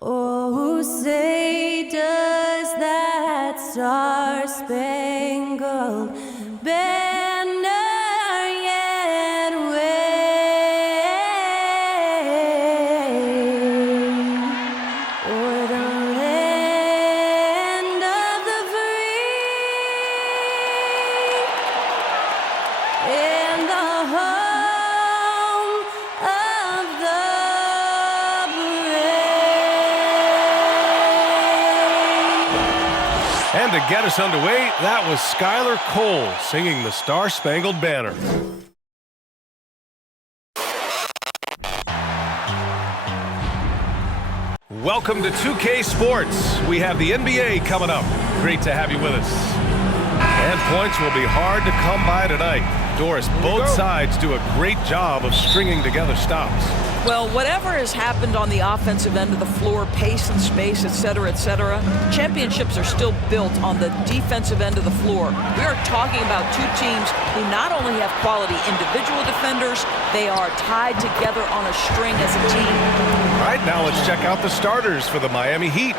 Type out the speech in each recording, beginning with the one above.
Oh, say does that star-spangled banner yet wave o'er the land of the free and the home of the And to get us underway, that was Skylar Cole singing the Star-Spangled Banner. Welcome to 2K Sports. We have the NBA coming up. Great to have you with us. And points will be hard to come by tonight. Doris, both sides do a great job of stringing together stops. Well, whatever has happened on the offensive end of the floor, pace and space, et cetera, championships are still built on the defensive end of the floor. We are talking about two teams who not only have quality individual defenders, they are tied together on a string as a team. All right, now let's check out the starters for the Miami Heat.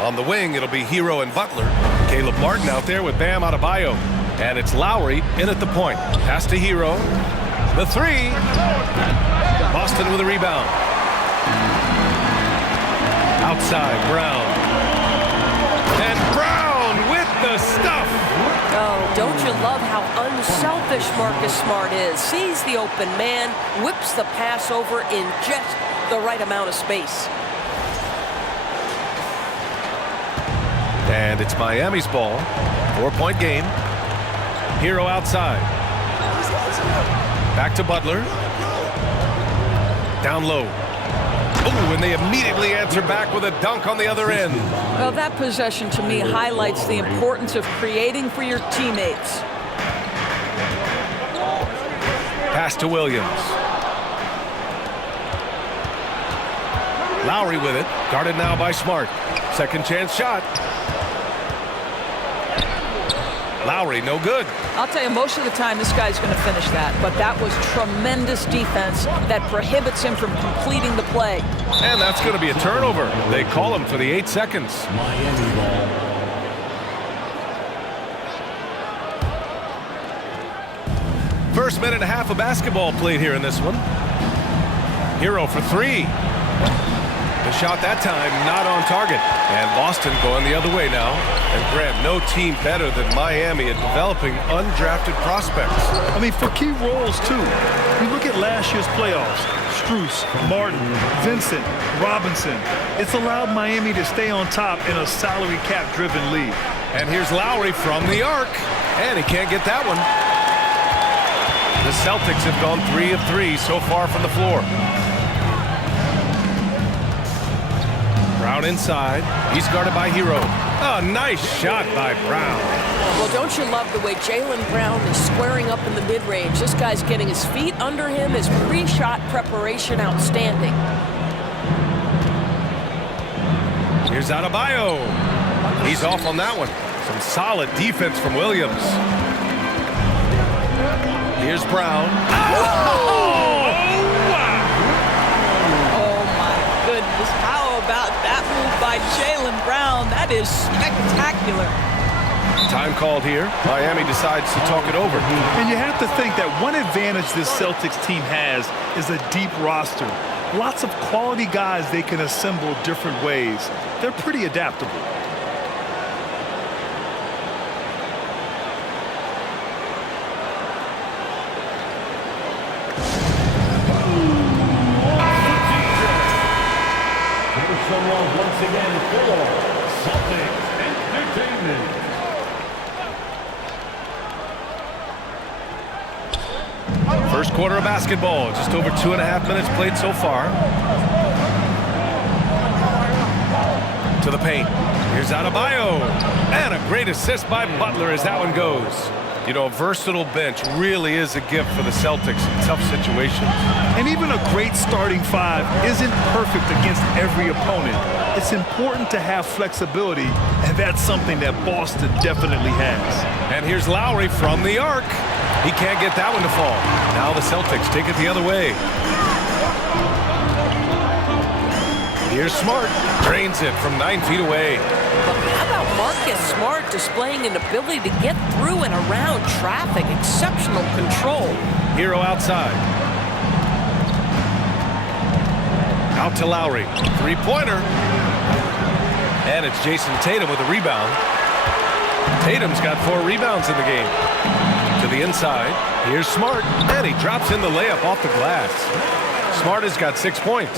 On the wing, it'll be Hero and Butler. Caleb Martin out there with Bam Adebayo. And it's Lowry in at the point. Pass to Hero. The three. Boston with a rebound. Outside, Brown. And Brown with the stuff. Oh, don't you love how unselfish Marcus Smart is? Sees the open man, whips the pass over in just the right amount of space. And it's Miami's ball. 4-point game. Hero outside. Back to Butler. Down low. Oh, and they immediately answer back with a dunk on the other end. Well, that possession to me highlights the importance of creating for your teammates. Pass to Williams. Lowry with it. Guarded now by Smart. Second chance shot. Lowry, no good. I'll tell you, most of the time this guy's going to finish that, but that was tremendous defense that prohibits him from completing the play. And that's going to be a turnover. They call him for the 8 seconds. Miami ball. First minute and a half of basketball played here in this one. Hero for three. The shot that time not on target. And Boston going the other way now. And Grant, no team better than Miami at developing undrafted prospects. I mean, for key roles, too. You look at last year's playoffs. Strus, Martin, Vincent, Robinson. It's allowed Miami to stay on top in a salary cap-driven league. And here's Lowry from the arc. And he can't get that one. The Celtics have gone 3 of 3 so far from the floor. Brown inside. He's guarded by Hero. Oh, nice shot by Brown. Well, don't you love the way Jaylen Brown is squaring up in the mid-range? This guy's getting his feet under him. His pre-shot preparation outstanding. Here's Adebayo. He's off on that one. Some solid defense from Williams. Here's Brown. Oh! Oh, my goodness. How about that move by Jaylen Brown? That is spectacular. Time called here. Miami decides to talk it over. And you have to think that one advantage this Celtics team has is a deep roster. Lots of quality guys they can assemble different ways. They're pretty adaptable. Once again for Celtics Entertainment. First quarter of basketball. Just over 2.5 minutes played so far. To the paint. Here's Adebayo. And a great assist by Butler as that one goes. You know, a versatile bench really is a gift for the Celtics in tough situations. And even a great starting five isn't perfect against every opponent. It's important to have flexibility, and that's something that Boston definitely has. And here's Lowry from the arc. He can't get that one to fall. Now the Celtics take it the other way. Here's Smart. Drains it from 9 feet away. But how about Marcus Smart displaying an ability to get through and around traffic? Exceptional control. Hero outside. Out to Lowry. Three-pointer. And it's Jason Tatum with a rebound. Tatum's got 4 rebounds in the game. To the inside. Here's Smart. And he drops in the layup off the glass. Smart has got 6 points.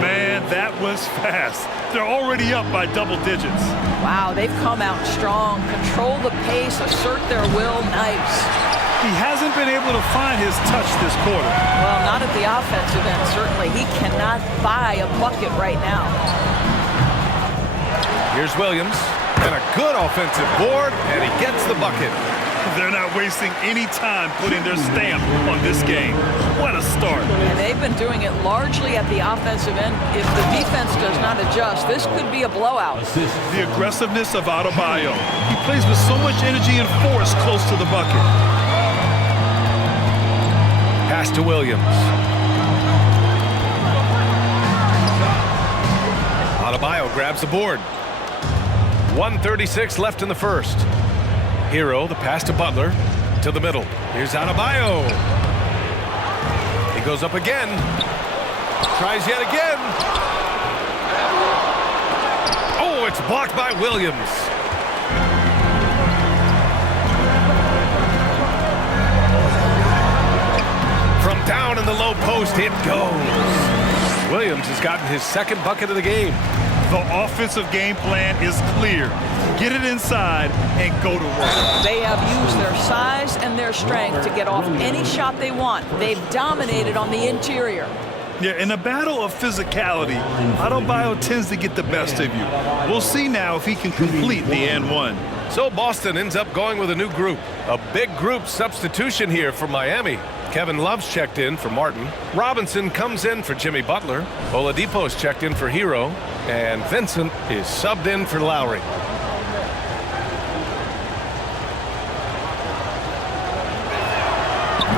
Man, that was fast. They're already up by double digits. Wow, they've come out strong. Control the pace, assert their will. Nice. He hasn't been able to find his touch this quarter. Well, not at the offensive end, certainly. He cannot buy a bucket right now. Here's Williams. And a good offensive board. And he gets the bucket. They're not wasting any time putting their stamp on this game. What a start. And they've been doing it largely at the offensive end. If the defense does not adjust, this could be a blowout. The aggressiveness of Adebayo. He plays with so much energy and force close to the bucket. Pass to Williams. Adebayo grabs the board. 1:36 left in the first. Hero, the pass to Butler, to the middle. Here's Adebayo. He goes up again. Tries yet again. Oh, it's blocked by Williams. From down in the low post, it goes. Williams has gotten his second bucket of the game. The offensive game plan is clear. Get it inside and go to work. They have used their size and their strength to get off any shot they want. They've dominated on the interior. Yeah, in a battle of physicality, Adebayo tends to get the best of you. We'll see now if he can complete the and one. So Boston ends up going with a new group. A big group substitution here for Miami. Kevin Love's checked in for Martin. Robinson comes in for Jimmy Butler. Oladipo's checked in for Hero. And Vincent is subbed in for Lowry.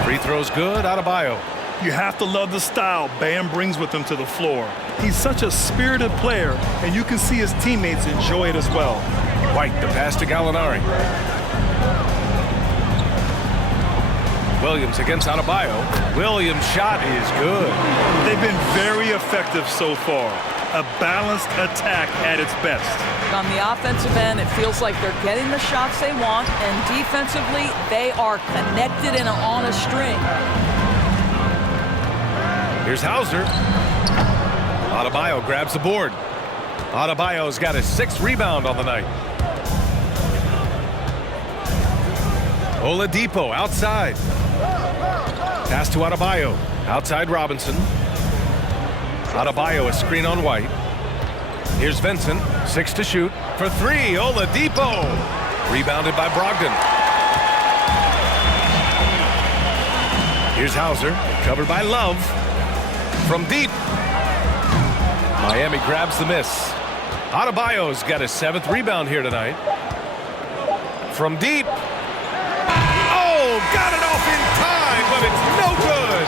Free throw's good. Adebayo. You have to love the style Bam brings with him to the floor. He's such a spirited player, and you can see his teammates enjoy it as well. White, the pass to Gallinari. Williams against Adebayo. Williams' shot is good. They've been very effective so far. A balanced attack at its best. On the offensive end, it feels like they're getting the shots they want, and defensively, they are connected and on a string. Here's Hauser. Adebayo grabs the board. Adebayo's got his 6th rebound on the night. Oladipo outside. Pass to Adebayo. Outside Robinson. Adebayo a screen on White. Here's Vincent. 6 to shoot. For 3. Oladipo. Rebounded by Brogdon. Here's Hauser. Covered by Love. From deep. Miami grabs the miss. Adebayo's got his 7th rebound here tonight. From deep. Oh, got it off in time, but it's no good.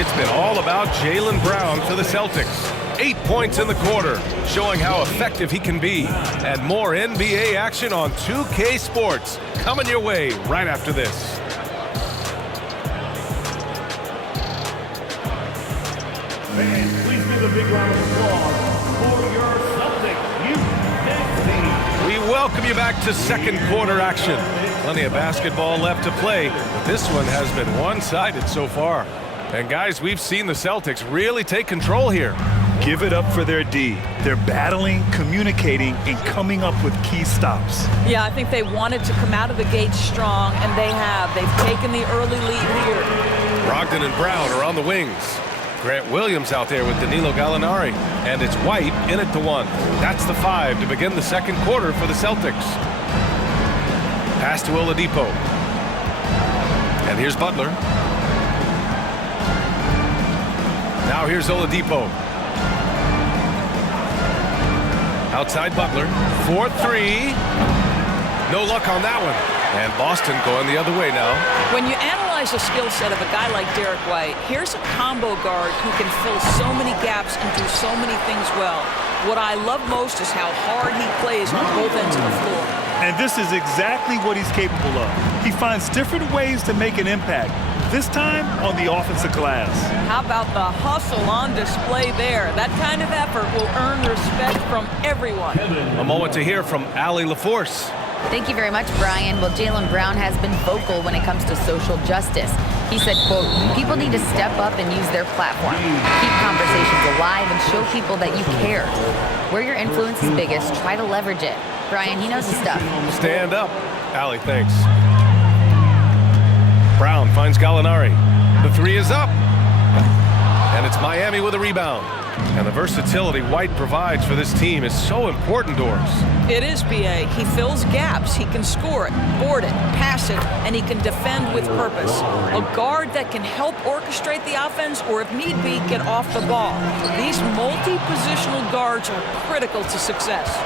It's been all about Jaylen Brown for the Celtics. 8 points in the quarter, showing how effective he can be. And more NBA action on 2K Sports coming your way right after this. Fans, please give a big round of applause for your Celtics USA team. We welcome you back to second quarter action. Plenty of basketball left to play, but this one has been one-sided so far. And guys, we've seen the Celtics really take control here. Give it up for their D. They're battling, communicating, and coming up with key stops. Yeah, I think they wanted to come out of the gate strong, and they have. They've taken the early lead here. Brogdon and Brown are on the wings. Grant Williams out there with Danilo Gallinari. And it's White in at the 1. That's the 5 to begin the second quarter for the Celtics. Pass to Oladipo. And here's Butler. Now here's Oladipo. Outside Butler. 4-3. No luck on that one. And Boston going the other way now. When you analyze realize the skill set of a guy like Derek White. Here's a combo guard who can fill so many gaps and do so many things well. What I love most is how hard he plays on both ends of the floor. And this is exactly what he's capable of. He finds different ways to make an impact, this time on the offensive glass. How about the hustle on display there? That kind of effort will earn respect from everyone. A moment to hear from Allie LaForce. Thank you very much, Brian. Well, Jaylen Brown has been vocal when it comes to social justice. He said, quote, people need to step up and use their platform. Keep conversations alive and show people that you care. Where your influence is biggest, try to leverage it. Brian, he knows his stuff. Stand up. Allie, thanks. Brown finds Gallinari. The three is up. And it's Miami with a rebound. And the versatility White provides for this team is so important, Doris. It is, B.A. He fills gaps. He can score it, board it, pass it, and he can defend with purpose. A guard that can help orchestrate the offense or, if need be, get off the ball. These multi-positional guards are critical to success.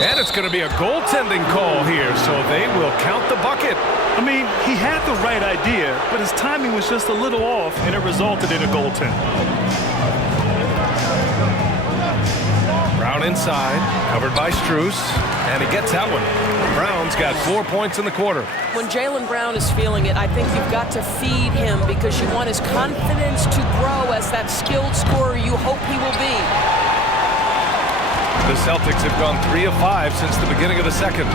And it's going to be a goaltending call here, so they will count the bucket. I mean, he had the right idea, but his timing was just a little off, and it resulted in a goaltend. Brown inside, covered by Strus, and he gets that one. Brown's got 4 points in the quarter. When Jaylen Brown is feeling it, I think you've got to feed him because you want his confidence to grow as that skilled scorer you hope he will be. The Celtics have gone 3 of 5 since the beginning of the second.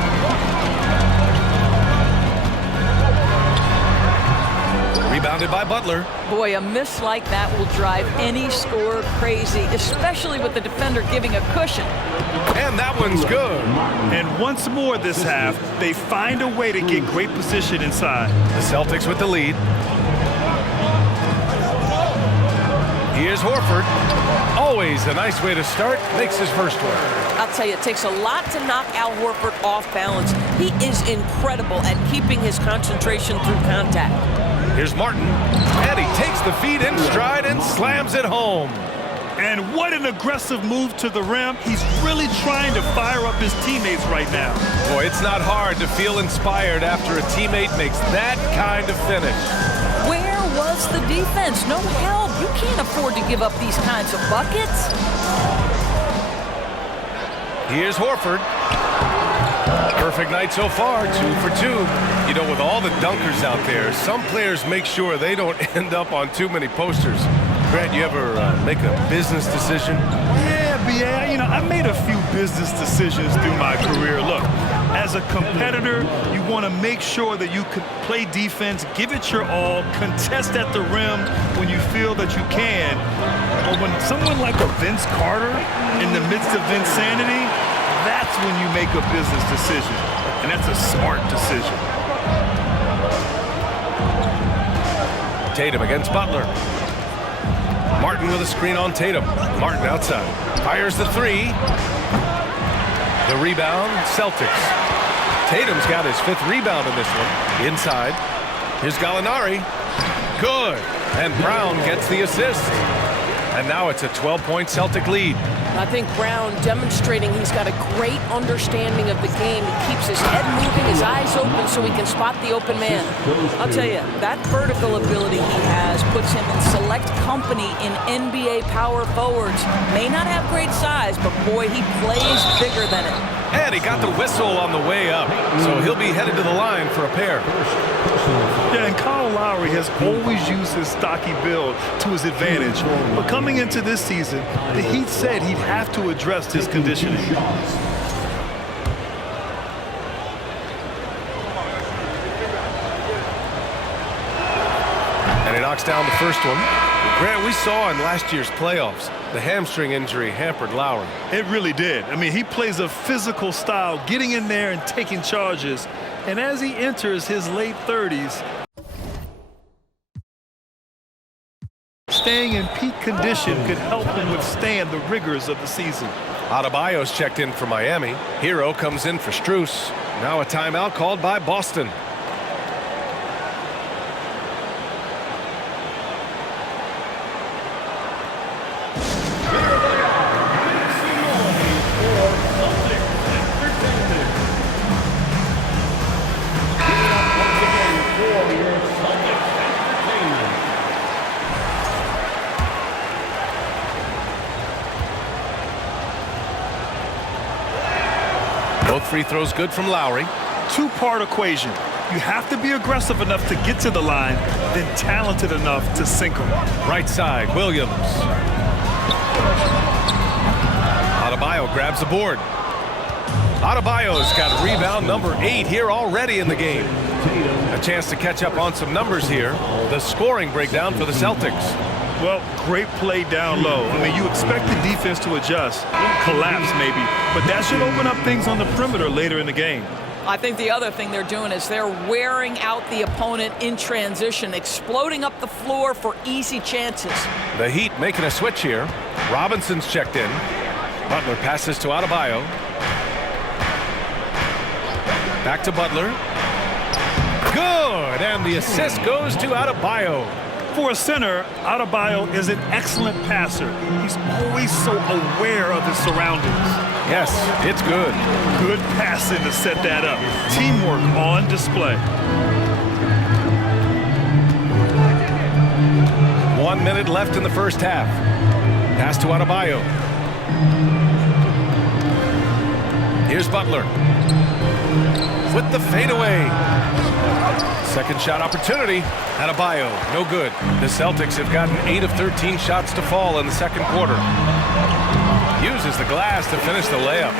Rebounded by Butler. Boy, a miss like that will drive any scorer crazy, especially with the defender giving a cushion. And that one's good. And once more this half, they find a way to get great position inside. The Celtics with the lead. Here's Horford. Always a nice way to start. Makes his first one. I'll tell you, it takes a lot to knock Al Horford off balance. He is incredible at keeping his concentration through contact. Here's Martin. And he takes the feed in stride and slams it home. And what an aggressive move to the rim. He's really trying to fire up his teammates right now. Boy, it's not hard to feel inspired after a teammate makes that kind of finish. Where was the defense? No help. You can't afford to give up these kinds of buckets. Here's Horford. Perfect night so far, 2 for 2. You know, with all the dunkers out there, some players make sure they don't end up on too many posters. Grant, you ever make a business decision? Yeah, B.A., you know, I made a few business decisions through my career. Look, as a competitor, you want to make sure that you can play defense, give it your all, contest at the rim when you feel that you can. But when someone like a Vince Carter in the midst of insanity, that's when you make a business decision. And that's a smart decision. Tatum against Butler. Martin with a screen on Tatum. Martin outside. Fires the three. The rebound, Celtics. Tatum's got his 5th rebound in this one. Inside. Here's Gallinari. Good. And Brown gets the assist. And now it's a 12-point Celtic lead. I think Brown demonstrating he's got a great understanding of the game. He keeps his head moving, his eyes open so he can spot the open man. I'll tell you, that vertical ability he has puts him in select company in NBA power forwards. May not have great size, but boy, he plays bigger than it. And he got the whistle on the way up, so he'll be headed to the line for a pair. Yeah, and Kyle Lowry has always used his stocky build to his advantage. But coming into this season, the Heat said he'd have to address his conditioning. And he knocks down the first one. Grant, we saw in last year's playoffs, the hamstring injury hampered Lowry. It really did. I mean, he plays a physical style, getting in there and taking charges. And as he enters his late 30s, staying in peak condition could help him withstand the rigors of the season. Adebayo's checked in for Miami. Hero comes in for Strus. Now a timeout called by Boston. free throws good from Lowry. Two-part equation. You have to be aggressive enough to get to the line, then talented enough to sink them. Right side, Williams. Adebayo grabs the board. Adebayo's got rebound number 8 here already in the game. A chance to catch up on some numbers here. The scoring breakdown for the Celtics. Well, great play down low. I mean, you expect the defense to adjust, collapse maybe, but that should open up things on the perimeter later in the game. I think the other thing they're doing is they're wearing out the opponent in transition, exploding up the floor for easy chances. The Heat making a switch here. Robinson's checked in. Butler passes to Adebayo. Back to Butler. Good, and the assist goes to Adebayo. For a center, Adebayo is an excellent passer. He's always so aware of his surroundings. Yes, it's good. Good passing to set that up. Teamwork on display. 1 minute left in the first half. Pass to Adebayo. Here's Butler. With the fadeaway. Second shot opportunity. Adebayo, no good. The Celtics have gotten 8 of 13 shots to fall in the second quarter. Uses the glass to finish the layup.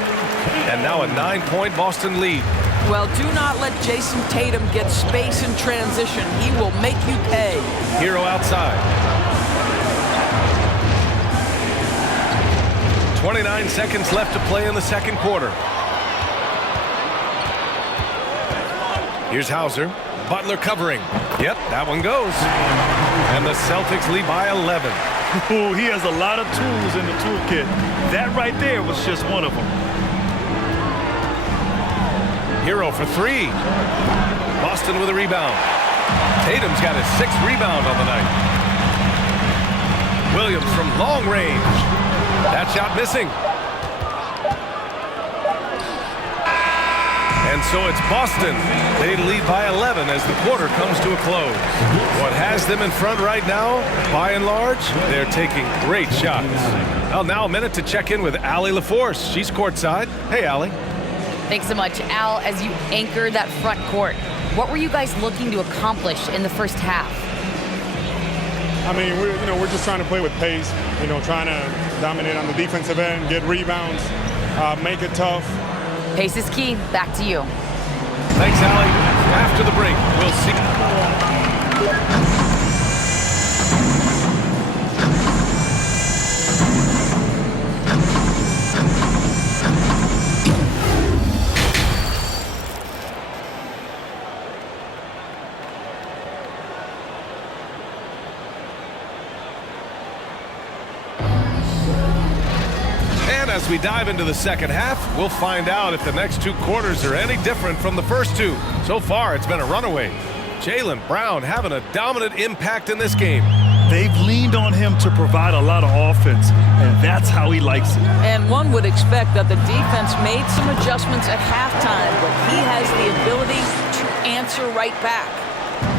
And now a 9-point Boston lead. Well, do not let Jason Tatum get space in transition. He will make you pay. Hero outside. 29 seconds left to play in the second quarter. Here's Hauser. Butler covering. Yep, that one goes. And the Celtics lead by 11. Oh, he has a lot of tools in the toolkit. That right there was just one of them. Hero for 3. Boston with a rebound. Tatum's got his 6th rebound on the night. Williams from long range. That shot missing. And so it's Boston. They lead by 11 as the quarter comes to a close. What has them in front right now, by and large, they're taking great shots. Well, now a minute to check in with Allie LaForce. She's courtside. Hey, Allie. Thanks so much, Al. As you anchor that front court, what were you guys looking to accomplish in the first half? I mean, we're just trying to play with pace, trying to dominate on the defensive end, get rebounds, make it tough. Pace is key. Back to you. Thanks, Allie. After the break, we'll see. As we dive into the second half, we'll find out if the next 2 quarters are any different from the first 2. So far, it's been a runaway. Jaylen Brown having a dominant impact in this game. They've leaned on him to provide a lot of offense, and that's how he likes it. And one would expect that the defense made some adjustments at halftime, but he has the ability to answer right back.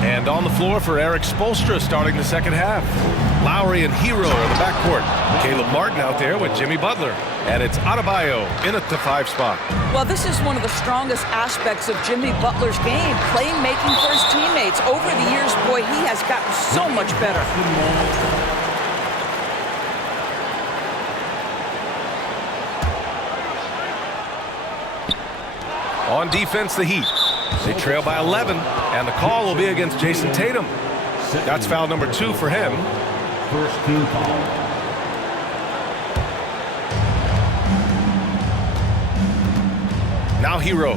And on the floor for Eric Spoelstra starting the second half. Lowry and Hero in the backcourt. Caleb Martin out there with Jimmy Butler. And it's Adebayo in at the 5 spot. Well, this is one of the strongest aspects of Jimmy Butler's game, playmaking for his teammates. Over the years, boy, he has gotten so much better. On defense, the Heat. They trail by 11, and the call will be against Jason Tatum. That's foul number 2 for him. First team foul. Now Hero.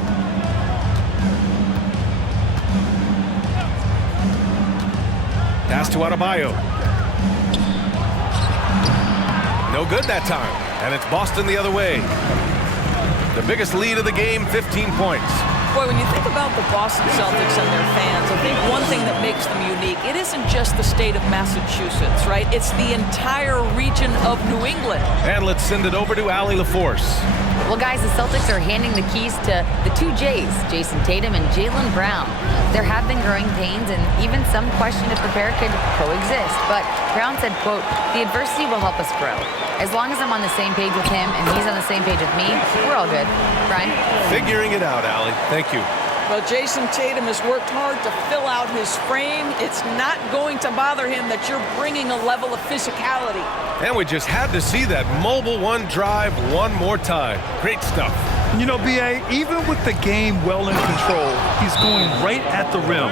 Pass to Adebayo. No good that time, and it's Boston the other way. The biggest lead of the game, 15 points. Boy, when you think about the Boston Celtics and their fans, I think one thing that makes them unique, it isn't just the state of Massachusetts, right? It's the entire region of New England. And let's send it over to Allie LaForce. Well, guys, the Celtics are handing the keys to the two J's, Jason Tatum and Jaylen Brown. There have been growing pains, and even some question if the pair could coexist. But Brown said, quote, "The adversity will help us grow. As long as I'm on the same page with him and he's on the same page with me, we're all good." Brian? Figuring it out, Allie. Thank you. Well, Jason Tatum has worked hard to fill out his frame. It's not going to bother him that you're bringing a level of physicality. And we just had to see that mobile one drive one more time. Great stuff. You know, B.A., even with the game well in control, he's going right at the rim.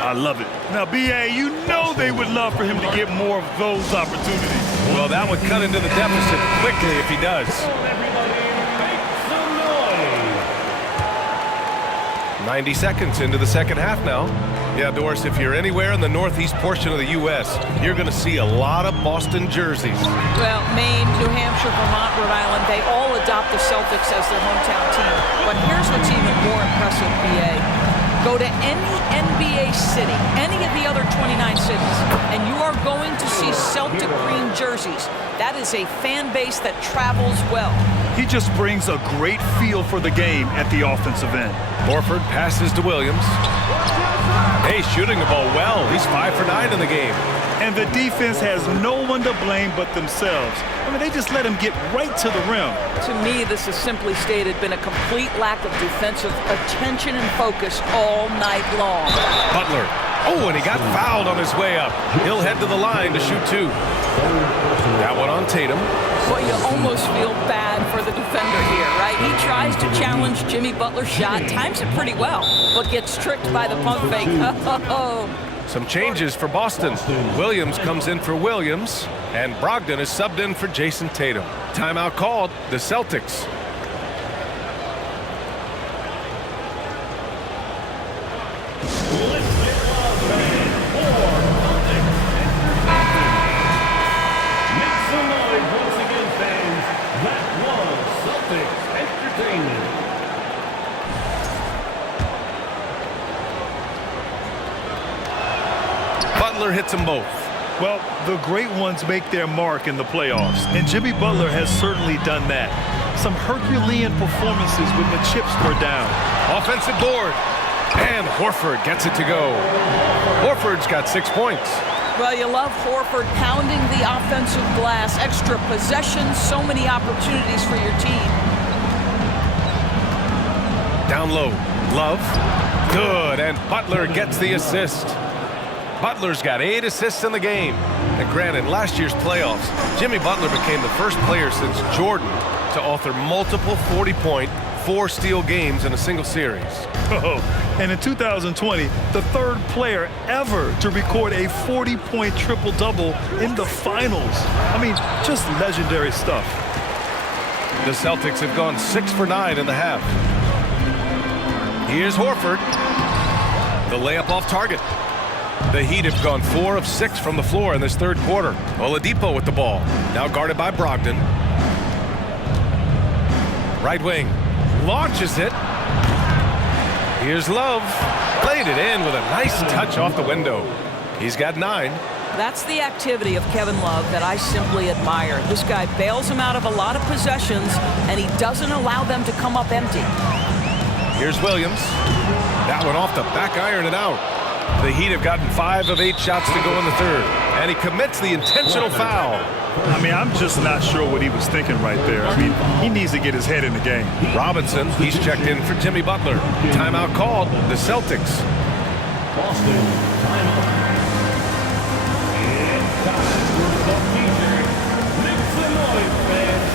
I love it. Now, B.A., you know they would love for him to get more of those opportunities. Well, that would cut into the deficit quickly if he does. 90 seconds into the second half now. Yeah, Doris, if you're anywhere in the northeast portion of the U.S., you're going to see a lot of Boston jerseys. Well, Maine, New Hampshire, Vermont, Rhode Island, they all adopt the Celtics as their hometown team. But here's what's even more impressive, BA. Go to any NBA city, any of the other 29 cities, and you are going to see Celtic green jerseys. That is a fan base that travels well. He just brings a great feel for the game at the offensive end. Horford passes to Williams. Hey, shooting the ball well. He's 5 for 9 in the game. And the defense has no one to blame but themselves. I mean, they just let him get right to the rim. To me, this has simply stated been a complete lack of defensive attention and focus all night long. Butler. Oh, and he got fouled on his way up. He'll head to the line to shoot 2. That one on Tatum. Well, you almost feel bad for the defender here, right? He tries to challenge Jimmy Butler's shot, times it pretty well, but gets tricked by the pump fake. Some changes for Boston. Williams comes in for Williams, and Brogdon is subbed in for Jason Tatum. Timeout called, the Celtics. Butler hits them both. Well, the great ones make their mark in the playoffs, and Jimmy Butler has certainly done that. Some Herculean performances when the chips were down. Offensive board, and Horford gets it to go. Horford's got 6 points. Well, you love Horford pounding the offensive glass, extra possessions, so many opportunities for your team. Down low, Love, good, and Butler gets the assist. Butler's got 8 assists in the game. And granted, last year's playoffs, Jimmy Butler became the first player since Jordan to author multiple 40-point, 4-steal games in a single series. Oh, and in 2020, the third player ever to record a 40-point triple-double in the finals. I mean, just legendary stuff. The Celtics have gone 6 for 9 in the half. Here's Horford. The layup off target. The Heat have gone 4 of 6 from the floor in this third quarter. Oladipo with the ball. Now guarded by Brogdon. Right wing. Launches it. Here's Love. Played it in with a nice touch off the window. He's got 9. That's the activity of Kevin Love that I simply admire. This guy bails him out of a lot of possessions, and he doesn't allow them to come up empty. Here's Williams. That one off the back iron and out. The Heat have gotten 5 of 8 shots to go in the third, and he commits the intentional foul. I mean, I'm just not sure what he was thinking right there. I mean, he needs to get his head in the game. Robinson, he's checked in for Jimmy Butler. Timeout called, the Celtics. Boston, timeout. It's time for the feature. Make some noise, fans.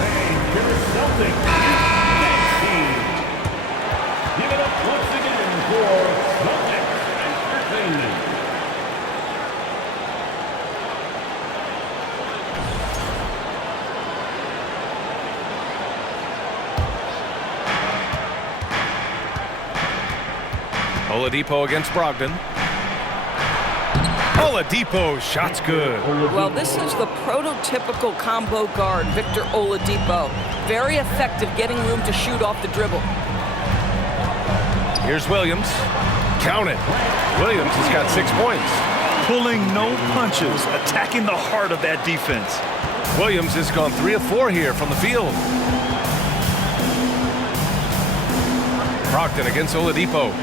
Hey, you're Celtics. Next team. Give it up once again for Celtics Entertainment. Oladipo against Brogdon. Oladipo, shot's good. Well, this is the prototypical combo guard, Victor Oladipo. Very effective getting room to shoot off the dribble. Here's Williams. Count it. Williams has got 6 points. Pulling no punches, attacking the heart of that defense. Williams has gone 3 of 4 here from the field. Brogdon against Oladipo.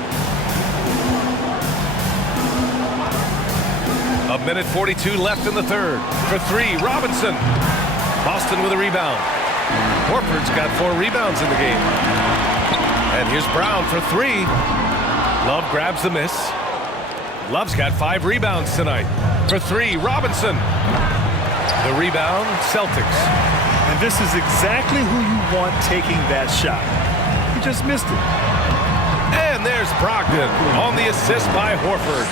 A minute 42 left in the third. For three, Robinson. Boston with a rebound. Horford's got 4 rebounds in the game. And here's Brown for three. Love grabs the miss. Love's got 5 rebounds tonight. For three, Robinson. The rebound, Celtics. And this is exactly who you want taking that shot. He just missed it. And there's Brogdon on the assist by Horford.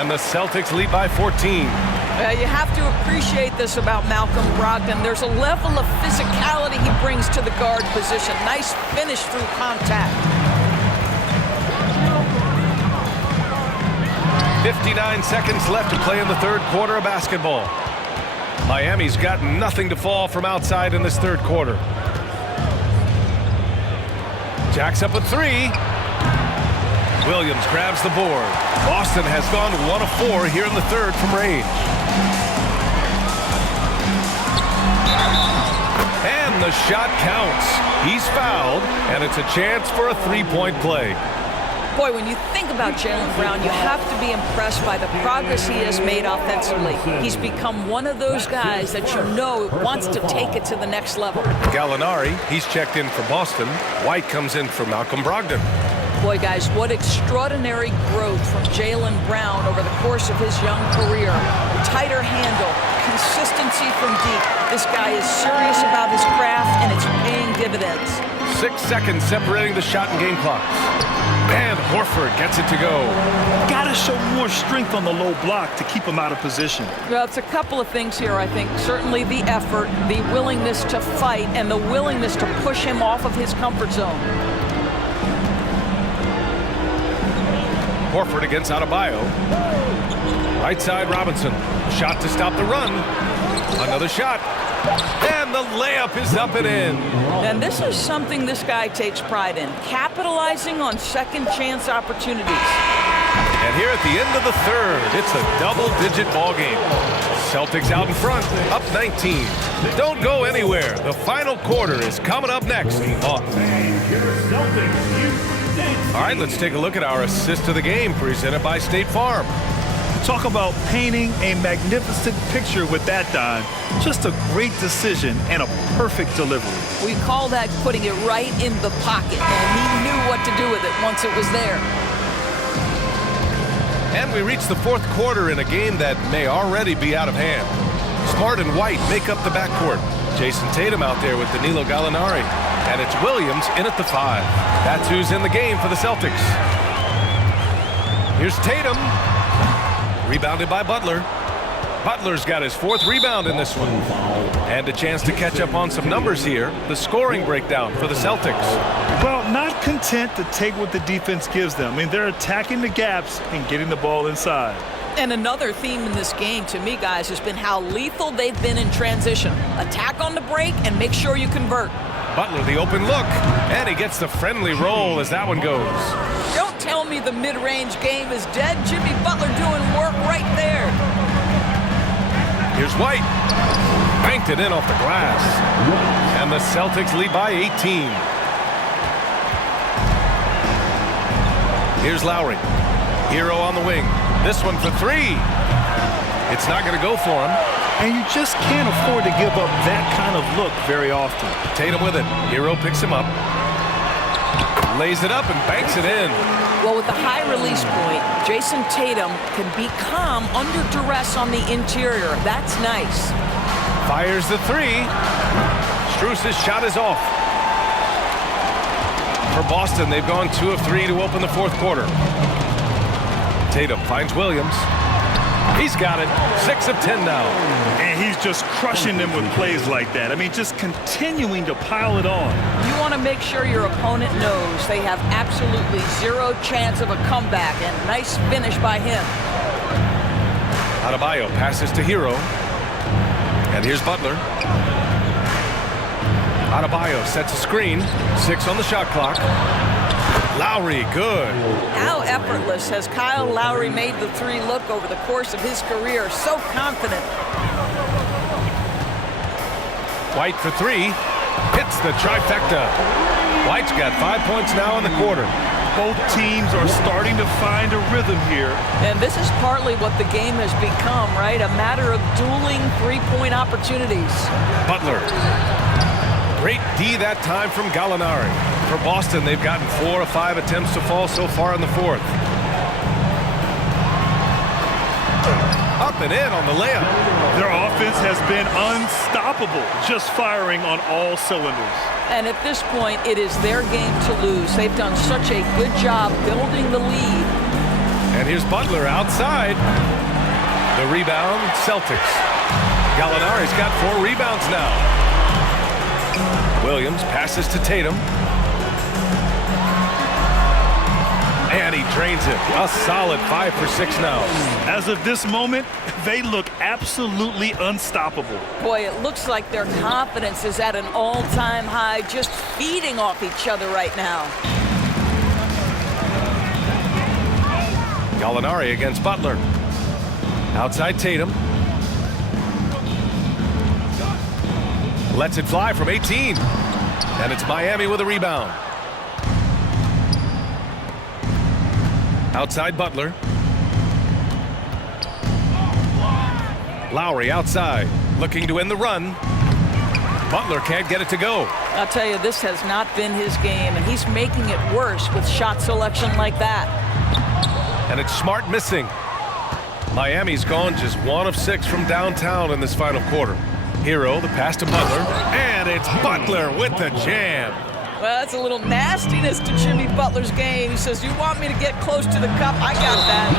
And the Celtics lead by 14. You have to appreciate this about Malcolm Brogdon. There's a level of physicality he brings to the guard position. Nice finish through contact. 59 seconds left to play in the third quarter of basketball. Miami's got nothing to fall from outside in this third quarter. Jacks up a three. Williams grabs the board. Boston has gone 1 of 4 here in the third from range. And the shot counts. He's fouled, and it's a chance for a three-point play. Boy, when you think about Jaylen Brown, you have to be impressed by the progress he has made offensively. He's become one of those guys that you know wants to take it to the next level. Gallinari, he's checked in for Boston. White comes in for Malcolm Brogdon. Boy, guys, what extraordinary growth from Jaylen Brown over the course of his young career. Tighter handle, consistency from deep. This guy is serious about his craft, and it's paying dividends. 6 seconds separating the shot and game clocks. And Horford gets it to go. Gotta show more strength on the low block to keep him out of position. Well, it's a couple of things here, I think. Certainly the effort, the willingness to fight, and the willingness to push him off of his comfort zone. Horford against Adebayo. Right side, Robinson. A shot to stop the run. Another shot. And the layup is up and in. And this is something this guy takes pride in, capitalizing on second chance opportunities. And here at the end of the third, it's a double-digit ball game. Celtics out in front, up 19. Don't go anywhere. The final quarter is coming up next. All right, let's take a look at our assist of the game presented by State Farm. Talk about painting a magnificent picture with that, Don. Just a great decision and a perfect delivery. We call that putting it right in the pocket, and he knew what to do with it once it was there. And we reach the fourth quarter in a game that may already be out of hand. Smart and White make up the backcourt. Jason Tatum out there with Danilo Gallinari. And it's Williams in at the 5. That's who's in the game for the Celtics. Here's Tatum. Rebounded by Butler. Butler's got his 4th rebound in this one. And a chance to catch up on some numbers here. The scoring breakdown for the Celtics. Well, not content to take what the defense gives them. I mean, they're attacking the gaps and getting the ball inside. And another theme in this game, to me, guys, has been how lethal they've been in transition. Attack on the break and make sure you convert. Butler, the open look. And he gets the friendly roll as that one goes. Don't tell me the mid-range game is dead. Jimmy Butler doing work right there. Here's White. Banked it in off the glass. And the Celtics lead by 18. Here's Lowry. Hero on the wing. This one for 3. It's not going to go for him. And you just can't afford to give up that kind of look very often. Tatum with it. Hero picks him up. Lays it up and banks it in. Well, with the high release point, Jason Tatum can be calm under duress on the interior. That's nice. Fires the 3. Strus's shot is off. For Boston, they've gone 2 of 3 to open the fourth quarter. Tatum finds Williams. He's got it. 6 of 10 now. And he's just crushing them with plays like that. I mean, just continuing to pile it on. You want to make sure your opponent knows they have absolutely 0 chance of a comeback, and nice finish by him. Adebayo passes to Hero. And here's Butler. Adebayo sets a screen. 6 on the shot clock. Lowry, good. How effortless has Kyle Lowry made the 3 look over the course of his career? So confident. White for 3. Hits the trifecta. White's got 5 points now in the quarter. Both teams are starting to find a rhythm here. And this is partly what the game has become, right? A matter of dueling three-point opportunities. Butler. Great D that time from Gallinari. For Boston, they've gotten 4 of 5 attempts to fall so far in the fourth. Up and in on the layup. Their offense has been unstoppable, just firing on all cylinders. And at this point, it is their game to lose. They've done such a good job building the lead. And here's Butler outside. The rebound, Celtics. Gallinari's got 4 rebounds now. Williams passes to Tatum. And he drains it. A solid 5 for 6 now. As of this moment, they look absolutely unstoppable. Boy, it looks like their confidence is at an all-time high, just feeding off each other right now. Gallinari against Butler. Outside Tatum. Lets it fly from 18. And it's Miami with a rebound. Outside Butler. Lowry outside, looking to end the run. Butler can't get it to go. I'll tell you, this has not been his game, and he's making it worse with shot selection like that. And it's Smart missing. Miami's gone just 1 of 6 from downtown in this final quarter. Hero, the pass to Butler, and it's Butler with the jam. Well, that's a little nastiness to Jimmy Butler's game. He says, you want me to get close to the cup? I got that.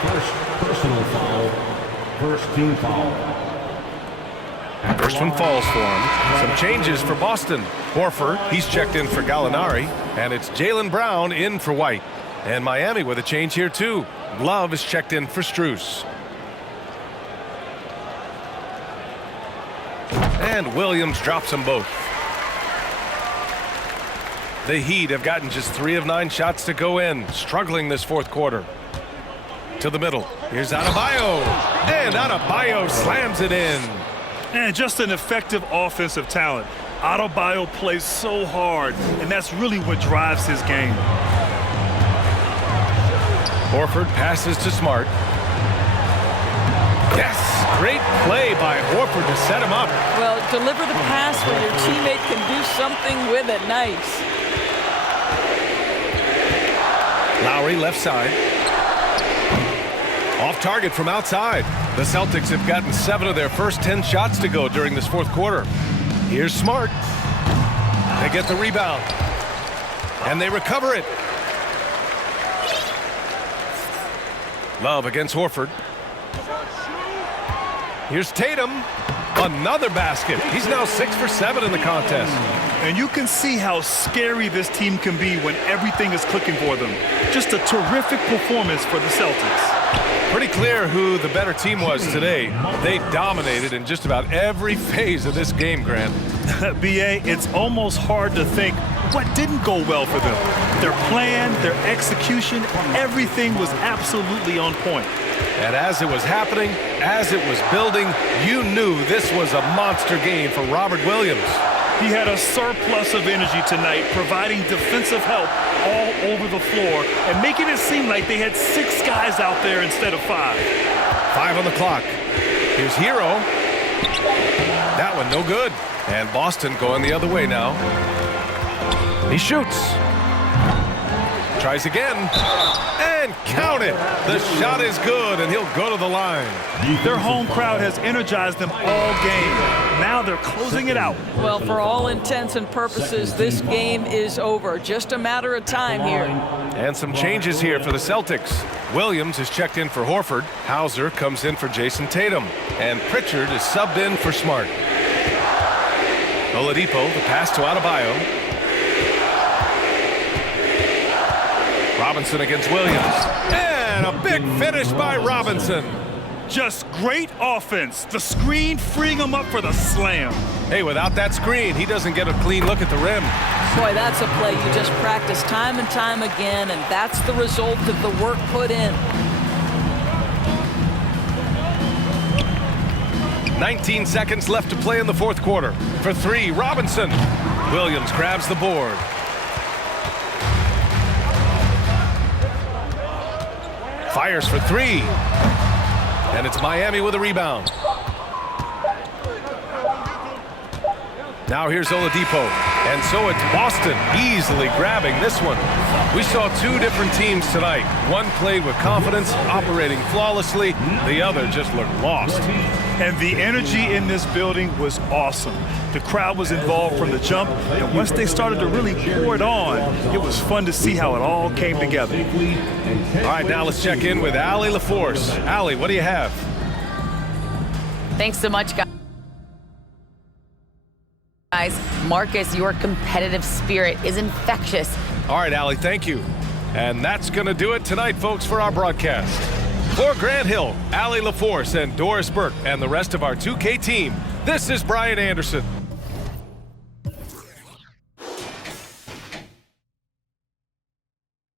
First personal foul. First team foul. First one falls for him. Some changes for Boston. Horford, he's checked in for Gallinari, and it's Jaylen Brown in for White. And Miami with a change here too. Love is checked in for Strus. And Williams drops them both. The Heat have gotten just 3 of 9 shots to go in, struggling this fourth quarter. To the middle. Here's Adebayo. And Adebayo slams it in. And just an effective offensive talent. Adebayo plays so hard, and that's really what drives his game. Horford passes to Smart. Yes, great play by Horford to set him up. Well, deliver the pass when your teammate can do something with it. Nice. Lowry left side. Off target from outside. The Celtics have gotten 7 of their first 10 shots to go during this fourth quarter. Here's Smart. They get the rebound. And they recover it. Love against Horford. Here's Tatum. Another basket. He's now 6 for 7 in the contest. And you can see how scary this team can be when everything is clicking for them. Just a terrific performance for the Celtics. Pretty clear who the better team was today. They dominated in just about every phase of this game, Grant. BA, it's almost hard to think what didn't go well for them. Their plan, their execution, everything was absolutely on point. And as it was happening, as it was building, you knew this was a monster game for Robert Williams. He had a surplus of energy tonight, providing defensive help all over the floor and making it seem like they had 6 guys out there instead of 5. 5 on the clock. Here's Hero. That one no good. And Boston going the other way now. He shoots. Tries again. And count it. The shot is good, and he'll go to the line. Their home crowd has energized them all game. Now they're closing it out. Well, for all intents and purposes, this game is over. Just a matter of time here. And some changes here for the Celtics. Williams is checked in for Horford. Hauser comes in for Jason Tatum. And Pritchard is subbed in for Smart. Oladipo, the pass to Adebayo. Robinson against Williams. And a big finish by Robinson. Just great offense. The screen freeing him up for the slam. Hey, without that screen, he doesn't get a clean look at the rim. Boy, that's a play you just practice time and time again, and that's the result of the work put in. 19 seconds left to play in the fourth quarter. For three, Robinson. Williams grabs the board. Fires for three. And it's Miami with a rebound. Now here's Oladipo. And so it's Boston easily grabbing this one. We saw two different teams tonight. One played with confidence, operating flawlessly. The other just looked lost. And the energy in this building was awesome. The crowd was involved from the jump, and once they started to really pour it on, it was fun to see how it all came together. All right, now let's check in with Allie LaForce. Allie, what do you have? Thanks so much, guys. Marcus, your competitive spirit is infectious. All right, Allie, thank you. And that's going to do it tonight, folks, for our broadcast. For Grant Hill, Allie LaForce, and Doris Burke, and the rest of our 2K team, this is Brian Anderson.